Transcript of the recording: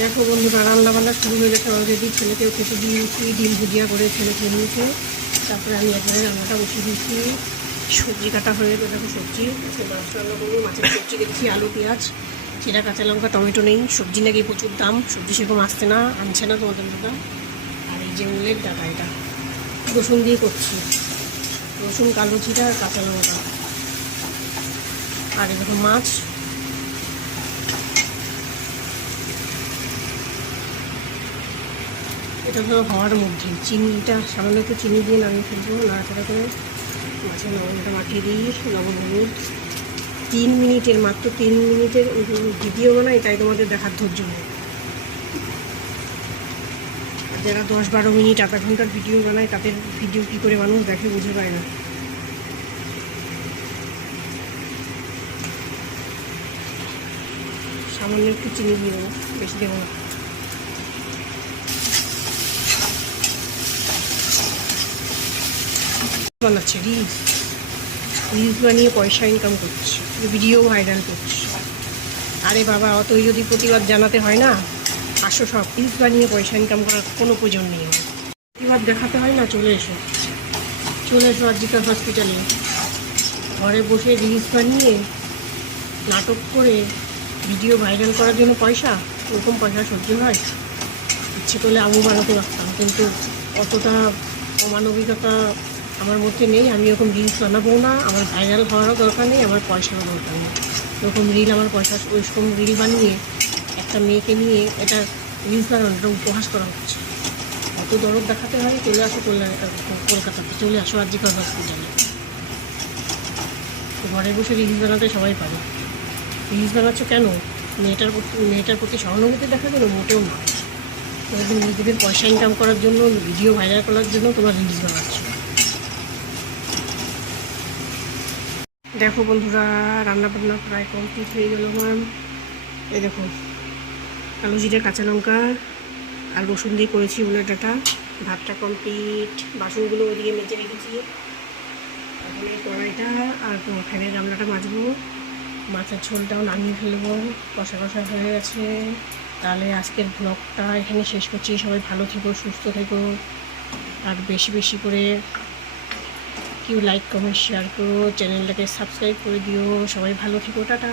দেখো বন্ধুরা, রান্নাবান্না শুরু হয়ে গেছে অলরেডি। ছেলেকেও খেতে দিয়েছি, ডিম ভুজিয়া করে ছেলে খেয়ে নিয়েছে। তারপরে আমি একবারে রান্নাটা বসিয়ে দিয়েছি। সবজি কাটা হয়ে গেছে। দেখো সবজি আজকে মাছ রান্না করবো। মাছের সবজি দেখছি আলু পেঁয়াজ চেরা কাঁচা লঙ্কা টমেটো নেই। সবজি নাকি প্রচুর দাম, সবজি সেরকম আসছে না, আনছে না তোমাদের দাদা। আর এই যে উলের ডাটা, এটা রসুন দিয়ে করছি। রসুন, কালো জিরা আর কাঁচা লঙ্কা। আর এরকম মাছ। এটা তো হওয়ার মধ্যে চিনিটা সামান্য একটু চিনি দিয়ে নামিয়ে ফেলবো। নাড়াচাড়া করে মাছের লবণটা মাখিয়ে দিই, লবণ হলুদ। 3 মিনিটের, মাত্র 3 মিনিটের ভিডিও বানাই, তাই তোমাদের দেখার ধৈর্য নেই। যারা 10-12 মিনিট আধা ঘন্টার ভিডিও বানায় তাদের ভিডিও কী করে মানুষ দেখে বুঝে পায় না। সামান্য একটু চিনি দিয়ে দেবো, বেশি দেবো না। বানাচ্ছে রিলস বানিয়ে পয়সা ইনকাম করছে, ভিডিও ভাইরাল করছে। আরে বাবা, অতই যদি প্রতিবাদ জানাতে হয় না, আসো সব। রিলস বানিয়ে পয়সা ইনকাম করার কোনো প্রয়োজন নেই। প্রতিবাদ দেখাতে হয় না, চলে এসো আজিকার হসপিটালে। ঘরে বসে রিলস বানিয়ে নাটক করে ভিডিও ভাইরাল করার জন্য পয়সা, ওরকম পয়সা সহ্য হয়? ইচ্ছে করলে আমিও বানাতে পারতাম, কিন্তু অতটা অমানবিকতা আমার মধ্যে নেই। আমি এরকম রিলস বানাবো না, আমার ভাইরাল হওয়ারও দরকার নেই, আমার পয়সারও দরকার নেই। এরকম রিল আমার পয়সা, ওইরকম রিল বানিয়ে একটা মেয়েকে নিয়ে এটা রিলস বানানোটা উপহাস করা হচ্ছে। অত দরদ দেখাতে হয়? চলে আসো কলকাতাতে, চলে আসো আজিকার হসপিটালে। ঘরে বসে রিলস বানাতে সবাই পারে। রিলস বানাচ্ছ কেন? মেয়েটার প্রতি সহানুভূতি দেখা গেল? মোটেও না। তোমাদের নিজেদের পয়সা ইনকাম করার জন্য, ভিডিও ভাইরাল করার জন্য তোমার রিলস বানাচ্ছ। দেখো বন্ধুরা, রান্নাবান্না প্রায় কমপ্লিট হয়ে গেল ম্যাম। এই দেখো, আলু জিরে কাঁচা লঙ্কা আর রসুন দিয়ে করেছি উলের ডাটা। ভাতটা কমপ্লিট, বাসনগুলো ওইদিকে মেজে রেখেছি। এখন এই কড়াইটা আর ফ্যানের গামলাটা মাজবো। মাছের ঝোলটাও নামিয়ে ফেলবো, কষা কষা হয়ে গেছে। তাহলে আজকের ব্লগটা এখানে শেষ করছি। সবাই ভালো থেকো, সুস্থ থেকো, আর বেশি বেশি করে কেউ লাইক কমেন্ট শেয়ার করো, চ্যানেলটাকে সাবস্ক্রাইব করে দিও। সবাই ভালো থেকো, টাটা।